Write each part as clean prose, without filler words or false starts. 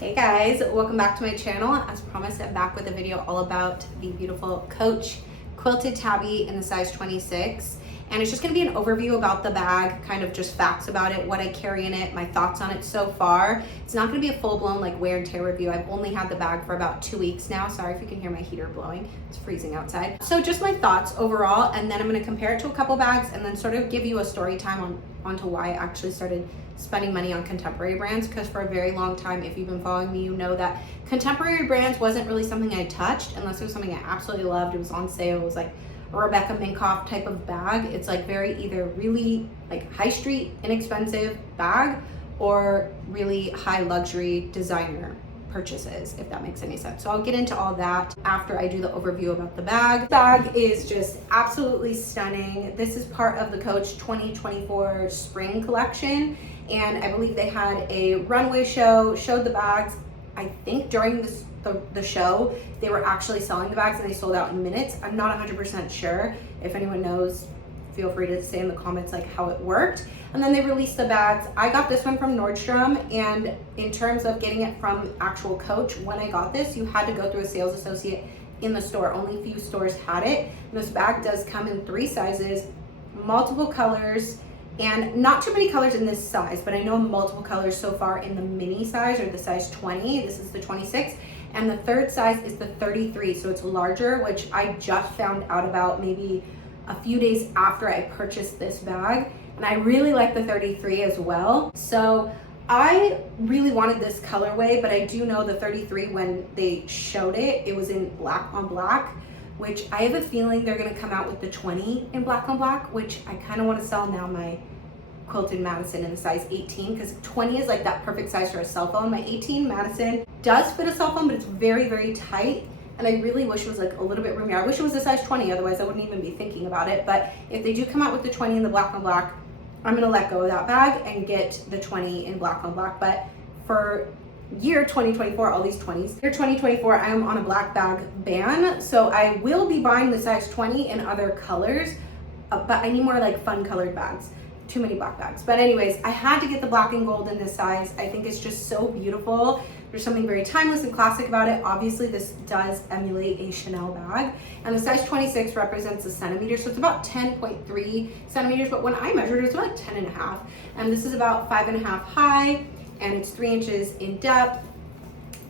Hey guys, welcome back to my channel. As promised, I'm back with a video all about the beautiful Coach Quilted Tabby in the size 26. And it's just gonna be an overview about the bag, kind of just facts about it, what I carry in it, my thoughts on it so far. It's not gonna be a full-blown like wear and tear review. I've only had the bag for about 2 weeks now. Sorry if you can hear my heater blowing. It's freezing outside. So just my thoughts overall, and then I'm gonna compare it to a couple bags and then sort of give you a story time onto why I actually started spending money on contemporary brands, because for a very long time, if you've been following me, you know that contemporary brands wasn't really something I touched unless it was something I absolutely loved. It was on sale. It was like a Rebecca Minkoff type of bag. It's like very either really like high street inexpensive bag or really high luxury designer purchases, if that makes any sense. So I'll get into all that after I do the overview about the bag. The bag is just absolutely stunning. This is part of the Coach 2024 spring collection, and I believe they had a runway show, showed the bags. I think during the show, they were actually selling the bags and they sold out in minutes. I'm not 100% sure. If anyone knows, feel free to say in the comments like how it worked. And then they released the bags. I got this one from Nordstrom, and in terms of getting it from actual Coach, when I got this, you had to go through a sales associate in the store. Only a few stores had it. And this bag does come in 3 sizes, multiple colors, and not too many colors in this size, but I know multiple colors so far in the mini size or the size 20. This is the 26. And the third size is the 33, so it's larger, which I just found out about maybe a few days after I purchased this bag. And I really like the 33 as well. So I really wanted this colorway, but I do know the 33, when they showed it, it was in black on black, which I have a feeling they're gonna come out with the 20 in black on black, which I kind of want to sell now my Quilted Madison in the size 18, because 20 is like that perfect size for a cell phone. My 18 Madison does fit a cell phone, but it's very, very tight. And I really wish it was like a little bit roomier. I wish it was a size 20, otherwise I wouldn't even be thinking about it. But if they do come out with the 20 in the black on black, I'm gonna let go of that bag and get the 20 in black on black. But for year 2024, all these 20s, year 2024, I am on a black bag ban. So I will be buying the size 20 in other colors, but I need more like fun colored bags. Too many black bags. But anyways, I had to get the black and gold in this size. I think it's just so beautiful. There's something very timeless and classic about it. Obviously, this does emulate a Chanel bag. And the size 26 represents a centimeter, so it's about 10.3 centimeters, but when I measured it, it's about 10 and a half. And this is about 5.5 high, and it's 3 inches in depth.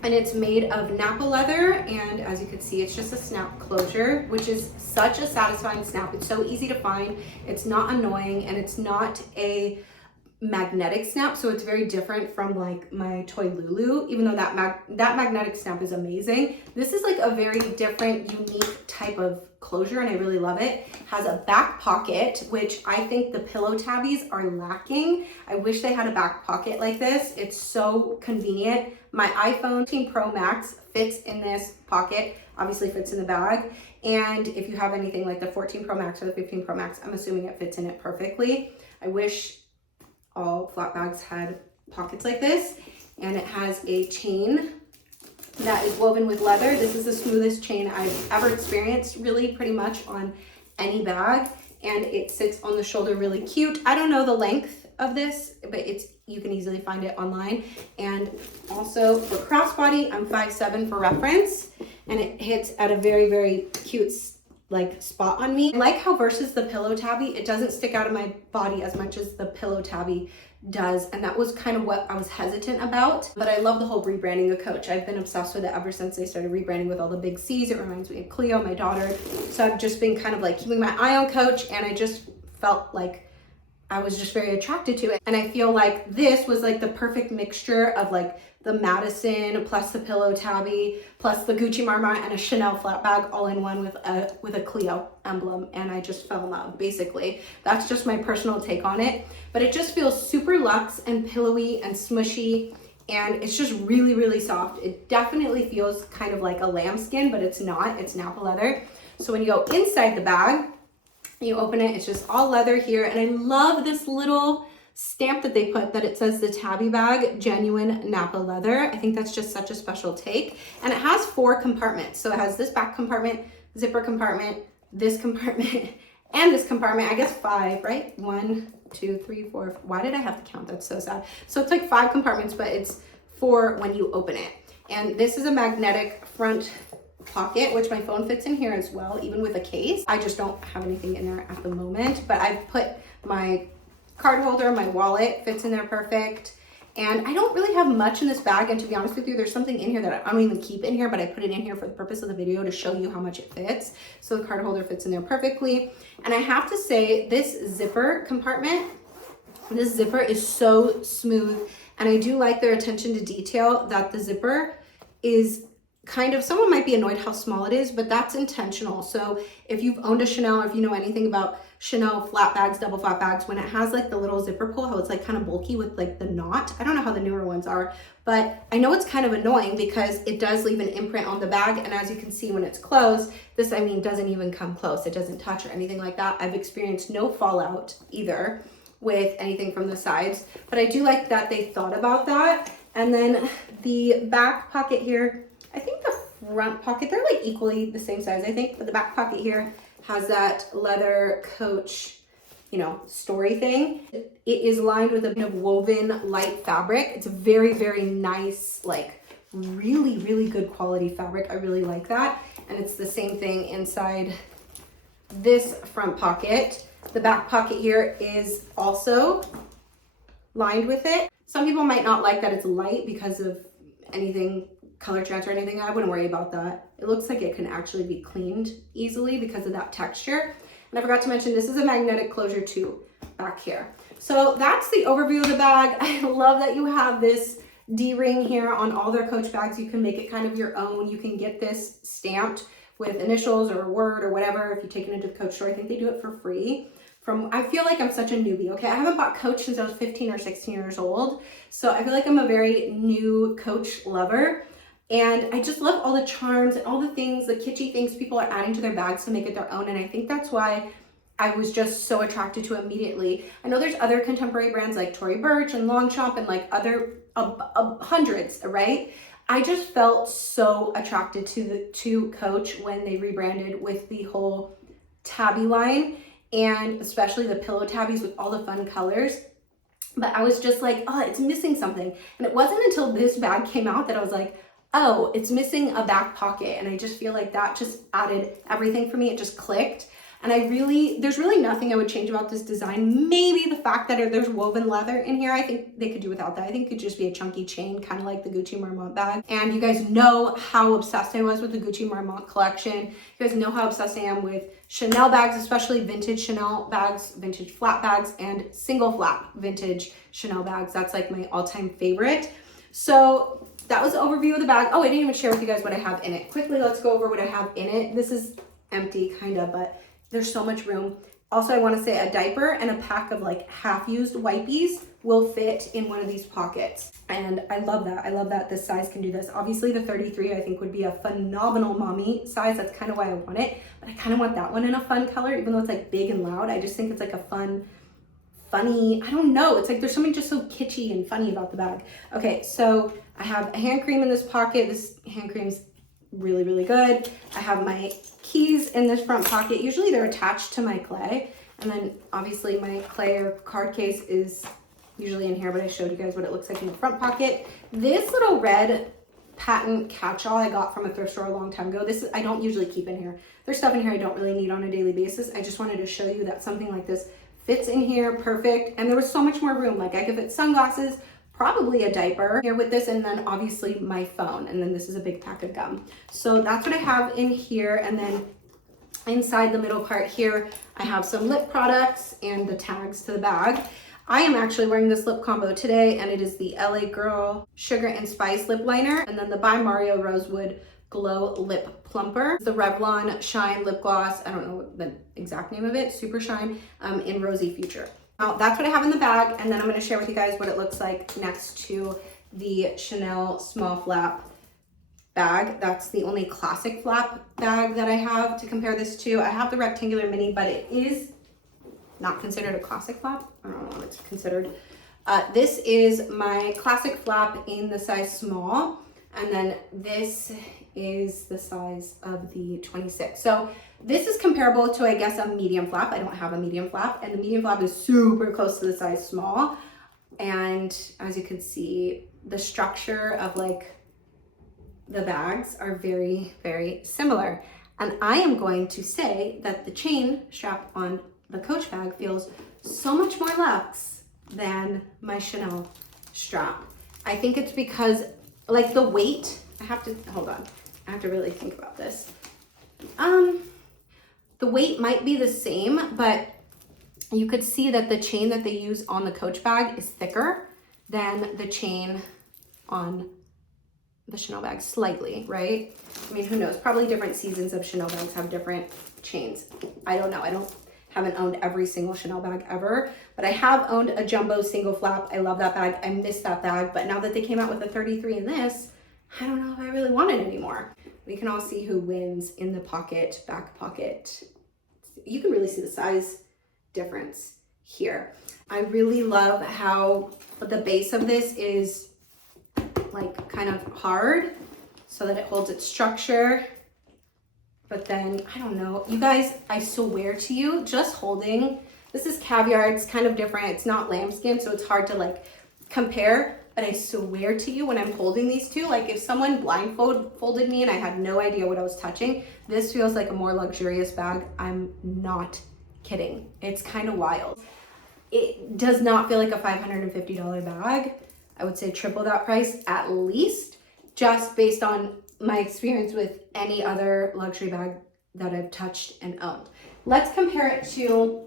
And it's made of Napa leather, and as you can see, it's just a snap closure, which is such a satisfying snap. It's so easy to find, it's not annoying, and it's not a magnetic snap, so it's very different from like my Toy Lulu, even though that magnetic snap is amazing. This is like a very different, unique type of closure, and I really love it. Has a back pocket, which I think the pillow tabbies are lacking. I wish they had a back pocket like this. It's so convenient. My iPhone 15 Pro Max fits in this pocket, obviously fits in the bag. And if you have anything like the 14 Pro Max or the 15 Pro Max, I'm assuming it fits in it perfectly. I wish all flat bags had pockets like this. And it has a chain that is woven with leather. This is the smoothest chain I've ever experienced, really pretty much on any bag. And it sits on the shoulder really cute. I don't know the length of this, but you can easily find it online. And also for crossbody, I'm 5'7" for reference, and it hits at a very, very cute like spot on me. I like how versus the pillow tabby, it doesn't stick out of my body as much as the pillow tabby does, and that was kind of what I was hesitant about. But I love the whole rebranding of Coach. I've been obsessed with it ever since they started rebranding with all the big C's. It reminds me of Cleo, my daughter. So I've just been kind of like keeping my eye on Coach, and I just felt like I was just very attracted to it. And I feel like this was like the perfect mixture of like the Madison plus the pillow tabby plus the Gucci Marmot and a Chanel flat bag all in one with a Cleo emblem, and I just fell in love. Basically, that's just my personal take on it. But it just feels super luxe and pillowy and smushy, and it's just really, really soft. It definitely feels kind of like a lambskin, but it's not. It's Napa leather. So when you go inside the bag, you open it, it's just all leather here. And I love this little stamp that they put that it says the Tabby bag, genuine Napa leather. I think that's just such a special take. And it has 4 compartments. So it has this back compartment, zipper compartment, this compartment, and this compartment. I guess 5, right? 1, 2, 3, 4. Why did I have to count? That's so sad. So it's like 5 compartments, but it's for when you open it. And this is a magnetic front pocket, which my phone fits in here as well, even with a case. I just don't have anything in there at the moment, but I've put my card holder, my wallet fits in there perfect. And I don't really have much in this bag, and to be honest with you, there's something in here that I don't even keep in here, but I put it in here for the purpose of the video to show you how much it fits. So the card holder fits in there perfectly. And I have to say, this zipper compartment, this zipper is so smooth, and I do like their attention to detail that the zipper is kind of, someone might be annoyed how small it is, but that's intentional. So if you've owned a Chanel, or if you know anything about Chanel flat bags, double flat bags, when it has like the little zipper pull, how it's like kind of bulky with like the knot. I don't know how the newer ones are, but I know it's kind of annoying because it does leave an imprint on the bag. And as you can see when it's closed, this, I mean, doesn't even come close. It doesn't touch or anything like that. I've experienced no fallout either with anything from the sides, but I do like that they thought about that. And then the back pocket here, I think the front pocket, they're like equally the same size, I think, but the back pocket here has that leather Coach, you know, story thing. It is lined with a bit of woven light fabric. It's a very, very nice, like really, really good quality fabric. I really like that. And it's the same thing inside this front pocket. The back pocket here is also lined with it. Some people might not like that it's light because of anything color transfer or anything. I wouldn't worry about that. It looks like it can actually be cleaned easily because of that texture. And I forgot to mention, this is a magnetic closure too back here. So that's the overview of the bag. I love that you have this D-ring here on all their Coach bags. You can make it kind of your own. You can get this stamped with initials or a word or whatever. If you take it into the Coach store, I think they do it for free. I feel like I'm such a newbie, okay? I haven't bought Coach since I was 15 or 16 years old. So I feel like I'm a very new Coach lover. And I just love all the charms and all the things, the kitschy things people are adding to their bags to make it their own. And I think that's why I was just so attracted to it immediately. I know there's other contemporary brands like Tory Burch and Longchamp and like other hundreds, right? I just felt so attracted to Coach when they rebranded with the whole tabby line, and especially the pillow tabbies with all the fun colors. But I was just like, oh, it's missing something. And it wasn't until this bag came out that I was like, oh, it's missing a back pocket. And I just feel like that just added everything for me. It just clicked. And there's really nothing I would change about this design. Maybe the fact that there's woven leather in here. I think they could do without that. I think it could just be a chunky chain, kind of like the Gucci Marmont bag. And you guys know how obsessed I was with the Gucci Marmont collection. You guys know how obsessed I am with Chanel bags, especially vintage Chanel bags, vintage flat bags, and single flap vintage Chanel bags. That's like my all-time favorite. So that was the overview of the bag. Oh, I didn't even share with you guys what I have in it. Quickly, let's go over what I have in it. This is empty, kind of, but there's so much room. Also, I want to say a diaper and a pack of like half-used wipies will fit in one of these pockets. And I love that. I love that this size can do this. Obviously, the 33 I think would be a phenomenal mommy size. That's kind of why I want it. But I kind of want that one in a fun color, even though it's like big and loud. I just think it's like a funny, I don't know. It's like there's something just so kitschy and funny about the bag. Okay, so I have a hand cream in this pocket. This hand cream's really, really good. I have my keys in this front pocket. Usually they're attached to my clay. And then obviously my clay or card case is usually in here, but I showed you guys what it looks like in the front pocket. This little red patent catch-all I got from a thrift store a long time ago. I don't usually keep in here. There's stuff in here I don't really need on a daily basis. I just wanted to show you that something like this fits in here perfect. And there was so much more room. Like I could fit sunglasses, probably a diaper here with this, and then obviously my phone. And then this is a big pack of gum. So that's what I have in here. And then inside the middle part here, I have some lip products and the tags to the bag. I am actually wearing this lip combo today, and it is the LA Girl Sugar and Spice Lip Liner, and then the By Mario Rosewood Glow Lip Plumper. The Revlon Shine Lip Gloss, I don't know the exact name of it, Super Shine, in Rosy Future. Now, that's what I have in the bag, and then I'm gonna share with you guys what it looks like next to the Chanel Small Flap bag. That's the only classic flap bag that I have to compare this to. I have the rectangular mini, but it is not considered a classic flap. I don't know what it's considered. This is my classic flap in the size small, and then this is the size of the 26. So this is comparable to, I guess, a medium flap. I don't have a medium flap, and the medium flap is super close to the size small. And as you can see, the structure of like the bags are very, very similar. And I am going to say that the chain strap on the Coach bag feels so much more luxe than my Chanel strap. I think it's because like the weight, hold on, I have to really think about this. The weight might be the same, but you could see that the chain that they use on the Coach bag is thicker than the chain on the Chanel bag, slightly, right? I mean, who knows? Probably different seasons of Chanel bags have different chains. I don't know. Haven't owned every single Chanel bag ever, but I have owned a jumbo single flap. I love that bag. I miss that bag, but now that they came out with a 33 in this, I don't know if I really want it anymore. We can all see who wins in the pocket, back pocket. You can really see the size difference here. I really love how the base of this is like kind of hard so that it holds its structure. But then, I don't know, you guys, I swear to you, just holding, this is caviar, it's kind of different. It's not lambskin, so it's hard to like compare. But I swear to you, when I'm holding these two, like if someone blindfolded me and I had no idea what I was touching, this feels like a more luxurious bag. I'm not kidding. It's kind of wild. It does not feel like a $550 bag. I would say triple that price at least, just based on my experience with any other luxury bag that I've touched and owned. Let's compare it to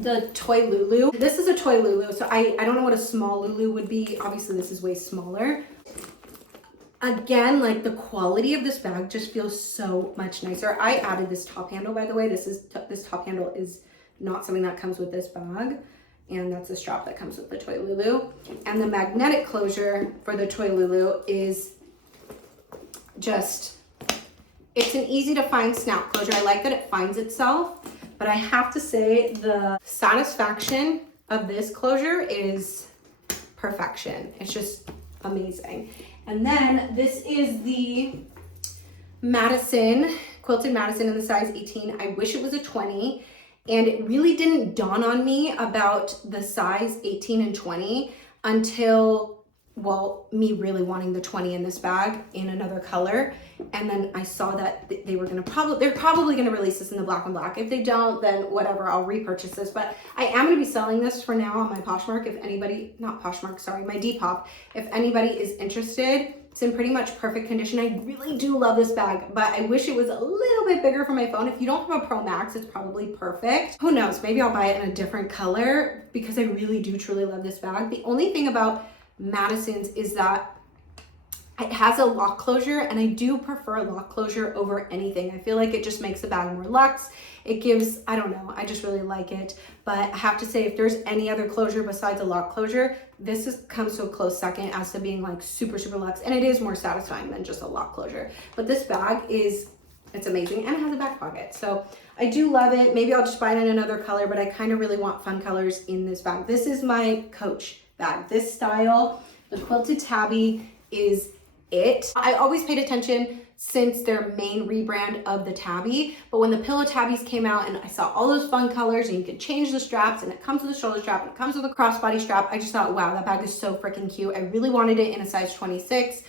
the toy Lulu. This is a toy Lulu, so I don't know what a small Lulu would be. Obviously this is way smaller. Again, like the quality of this bag just feels so much nicer. I added this top handle, by the way. This top handle is not something that comes with this bag, and that's the strap that comes with the toy Lulu. And the magnetic closure for the toy Lulu is just, it's an easy to find snap closure. I like that it finds itself, but I have to say the satisfaction of this closure is perfection. It's just amazing. And then this is the Madison, quilted Madison in the size 18. I wish it was a 20, and it really didn't dawn on me about the size 18 and 20 until, well, me really wanting the 20 in this bag in another color. And then I saw that they're probably gonna release this in the black and black. If they don't, then whatever, I'll repurchase this. But I am gonna be selling this for now on my Poshmark. If anybody, not Poshmark, sorry, my Depop. If anybody is interested, it's in pretty much perfect condition. I really do love this bag, but I wish it was a little bit bigger for my phone. If you don't have a Pro Max, it's probably perfect. Who knows, maybe I'll buy it in a different color because I really do truly love this bag. The only thing about Madison's is that it has a lock closure, and I do prefer lock closure over anything. I feel like it just makes the bag more luxe. It gives, I don't know, I just really like it. But I have to say, if there's any other closure besides a lock closure, this comes to a close second as to being like super, super luxe. And it is more satisfying than just a lock closure. But this bag is, it's amazing, and it has a back pocket. So I do love it. Maybe I'll just buy it in another color, but I kind of really want fun colors in this bag. This is my Coach bag. This style, the Quilted Tabby, is it. I always paid attention since their main rebrand of the Tabby, but when the Pillow Tabbies came out and I saw all those fun colors and you could change the straps and it comes with a shoulder strap and it comes with a crossbody strap, I just thought, wow, that bag is so freaking cute. I really wanted it in a size 26,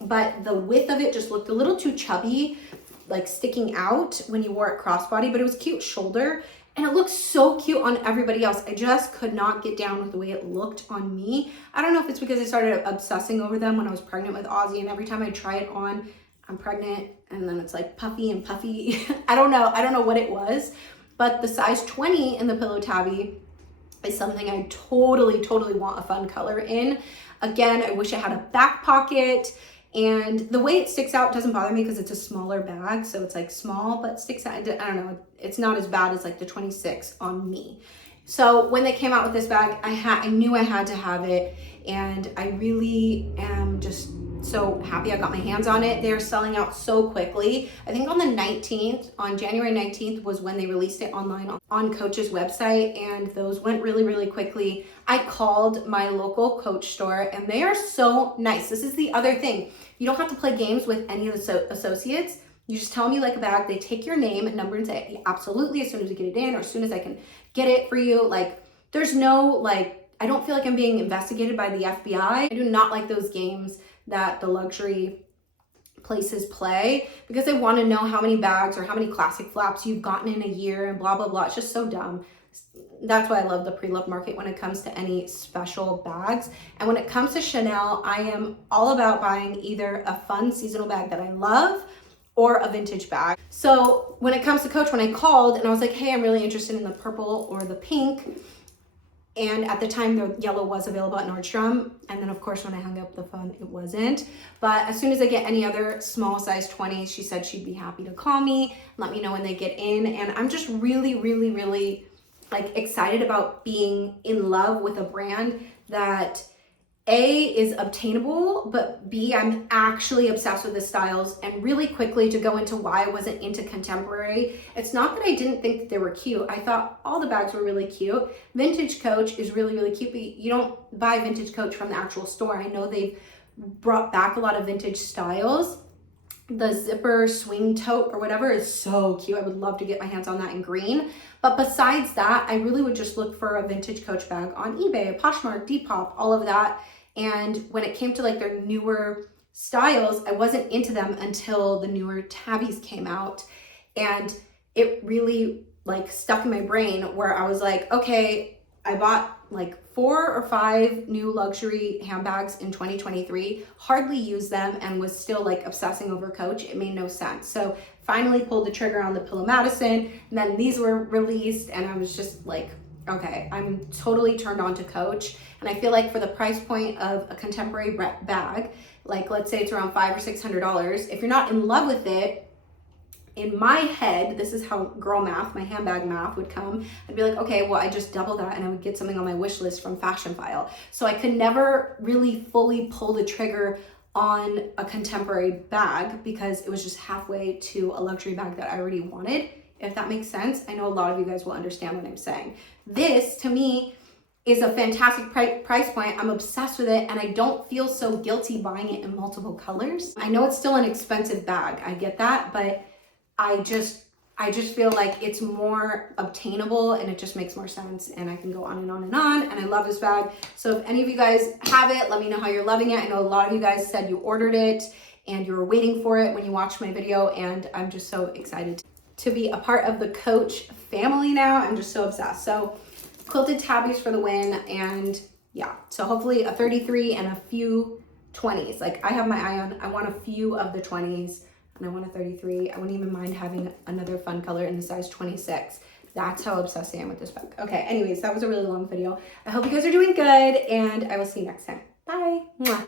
but the width of it just looked a little too chubby, like sticking out when you wore it crossbody, but it was cute shoulder. And it looks so cute on everybody else. I just could not get down with the way it looked on me. I don't know if it's because I started obsessing over them when I was pregnant with Ozzy, and every time I try it on, I'm pregnant, and then it's like puffy and puffy. I don't know what it was, but the size 20 in the Pillow Tabby is something I totally want a fun color in. Again, I wish it had a back pocket. And the way it sticks out doesn't bother me because it's a smaller bag, so it's like small, but sticks out. I don't know, it's not as bad as like the 26 on me. So when they came out with this bag, I knew I had to have it, and I really am just so happy I got my hands on it. They're selling out so quickly. I think on the 19th, on January 19th was when they released it online on Coach's website, and those went really quickly. I called my local Coach store, and they are so nice. This is the other thing. You don't have to play games with any of the associates. You just tell them you like a bag. They take your name and number and say, absolutely, as soon as we get it in, or as soon as I can get it for you. Like, there's no like, I don't feel like I'm being investigated by the FBI. I do not like those games that the luxury places play, because they want to know how many bags or how many classic flaps you've gotten in a year and blah, blah, blah. It's just so dumb. That's why I love the pre-loved market when it comes to any special bags. And when it comes to Chanel, I am all about buying either a fun seasonal bag that I love or a vintage bag. So when it comes to Coach, when I called and I was like, hey, I'm really interested in the purple or the pink, and at the time the yellow was available at Nordstrom, and then of course when I hung up the phone it wasn't. But as soon as I get any other small size 20s, she said she'd be happy to call me, let me know when they get in. And I'm just really, really, really like excited about being in love with a brand that A, is obtainable, but B, I'm actually obsessed with the styles. And really quickly, to go into why I wasn't into contemporary, it's not that I didn't think that they were cute. I thought all the bags were really cute. Vintage Coach is really, really cute, but you don't buy vintage Coach from the actual store. I know they've brought back a lot of vintage styles. The zipper swing tote or whatever is so cute. I would love to get my hands on that in green. But besides that, I really would just look for a vintage Coach bag on eBay, Poshmark, Depop, all of that. And when it came to like their newer styles, I wasn't into them until the newer Tabbies came out. And it really like stuck in my brain where I was like, okay, I bought like 4 or 5 new luxury handbags in 2023, hardly used them, and was still like obsessing over Coach. It made no sense. So finally pulled the trigger on the Pillow Madison, and then these were released, and I was just like, okay, I'm totally turned on to Coach. And I feel like for the price point of a contemporary bag, like let's say it's around $500 or $600, if you're not in love with it, in my head, this is how girl math, my handbag math would come. I'd be like, okay, well, I just double that and I would get something on my wish list from Fashion File. So I could never really fully pull the trigger on a contemporary bag because it was just halfway to a luxury bag that I already wanted, if that makes sense. I know a lot of you guys will understand what I'm saying. This, to me, is a fantastic price point. I'm obsessed with it, and I don't feel so guilty buying it in multiple colors. I know it's still an expensive bag, I get that, but I just feel like it's more obtainable and it just makes more sense, and I can go on and on and on, and I love this bag. So if any of you guys have it, let me know how you're loving it. I know a lot of you guys said you ordered it and you were waiting for it when you watched my video, and I'm just so excited to be a part of the Coach family now. I'm just so obsessed. So Quilted Tabbies for the win, and yeah, so hopefully a 33 and a few 20s. Like I have my eye on, I want a few of the 20s, and I want a 33. I wouldn't even mind having another fun color in the size 26. That's how obsessed I am with this bag. Okay, anyways, that was a really long video. I hope you guys are doing good, and I will see you next time. Bye. Mwah.